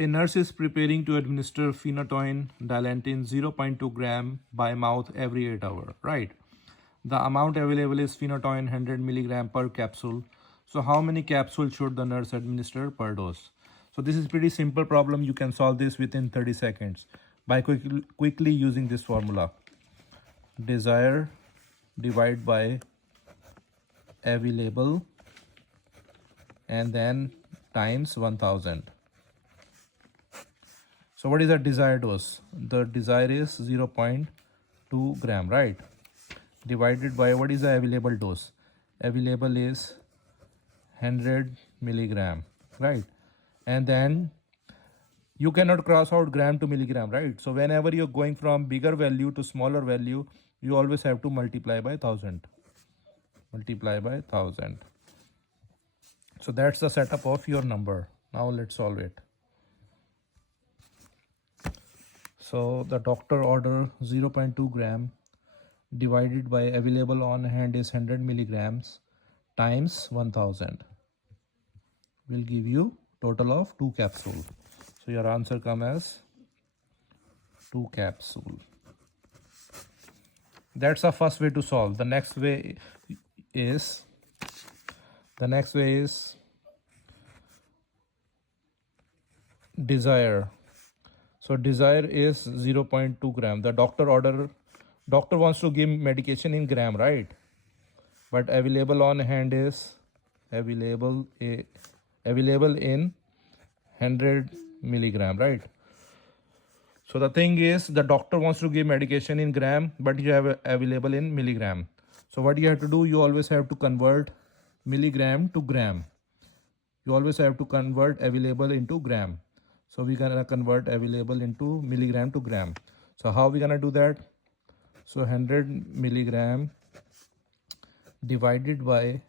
A nurse is preparing to administer phytonin dilantin 0.2 gram by mouth every 8 hours, right? The amount available is phytonin 100 milligram per capsule. So how many capsules should the nurse administer per dose? So this is pretty simple problem. You can solve this within 30 seconds by quickly using this formula. Desire divided by available and then times 1000. So what is the desired dose? The desire is 0.2 gram, right? Divided by what is the available dose? Available is 100 milligram, right? And then you cannot cross out gram to milligram, right? So whenever you're going from bigger value to smaller value, you always have to multiply by 1000. Multiply by 1000. So that's the setup of your number. Now let's solve it. So the doctor order 0.2 gram divided by available on hand is 100 milligrams times 1000 will give you total of 2 capsule. So your answer come as 2 capsule. That's the first way to solve. The next way is desire. So desire is 0.2 gram. The doctor wants to give medication in gram, right? But available on hand is available in 100 milligram, right? So the thing is, the doctor wants to give medication in gram, but you have available in milligram. So what you have to do, you always have to convert milligram to gram. You always have to convert available into gram. So we're gonna convert available into milligram to gram. So how we gonna do that? So 100 milligram divided by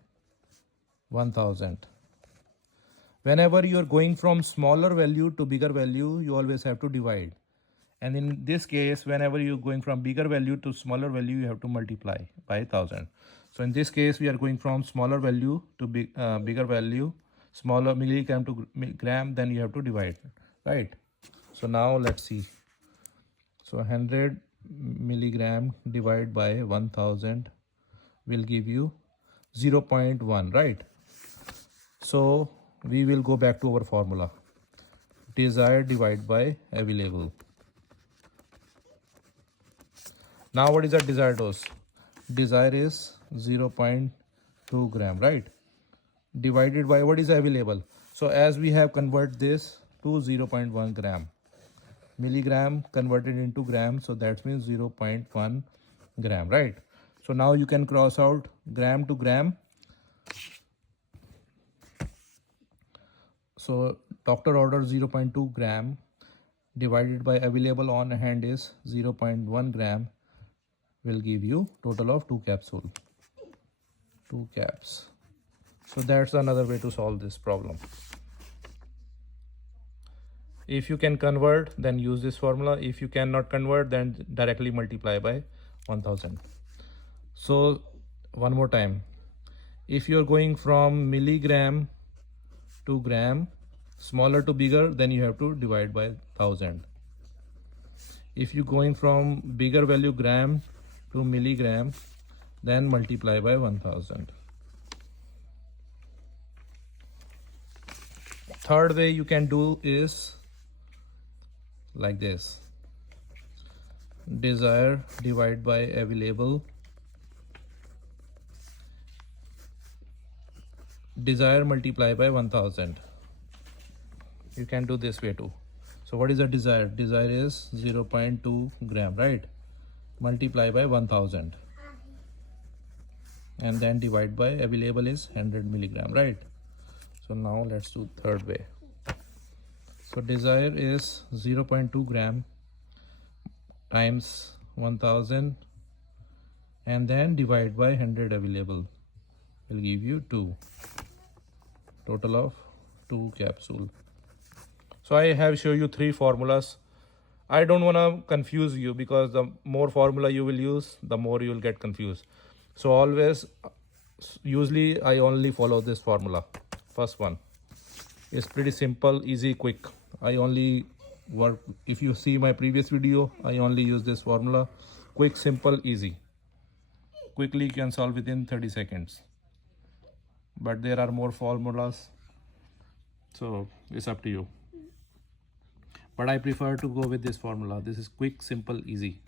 1000. Whenever you are going from smaller value to bigger value, you always have to divide. And in this case, whenever you're going from bigger value to smaller value, you have to multiply by 1000. So in this case, we are going from smaller value to bigger value, smaller milligram to gram, then you have to divide, right? So now let's see. So 100 milligram divided by 1000 will give you 0.1, right? So we will go back to our formula. Desire divided by available. Now what is the desired dose? Desire is 0.2 gram, right? Divided by what is available. So as we have converted this to 0.1 gram. Milligram converted into gram, so that means 0.1 gram, right? So now you can cross out gram to gram. So doctor order 0.2 gram divided by available on hand is 0.1 gram will give you total of 2 capsule. 2 caps. So that's another way to solve this problem. If you can convert, then use this formula. If you cannot convert, then directly multiply by 1000. So one more time. If you're going from milligram to gram, smaller to bigger, then you have to divide by 1000. If you're going from bigger value gram to milligram, then multiply by 1000. Third way you can do is like this. Desire divided by available. Desire multiply by 1000. You can do this way too. So what is the desire? Desire is 0.2 gram, right? Multiply by 1000. And then divide by available is 100 milligram, right? So now let's do third way. So desire is 0.2 gram times 1000 and then divide by 100 available will give you 2. Total of 2 capsule. So I have shown you 3 formulas. I don't want to confuse you because the more formula you will use, the more you will get confused. So always, usually I only follow this formula. First one is pretty simple, easy, quick. I only work, if you see my previous video, I only use this formula. Quick, simple, easy. Quickly you can solve within 30 seconds. But there are more formulas, so it's up to you. But I prefer to go with this formula. This is quick, simple, easy.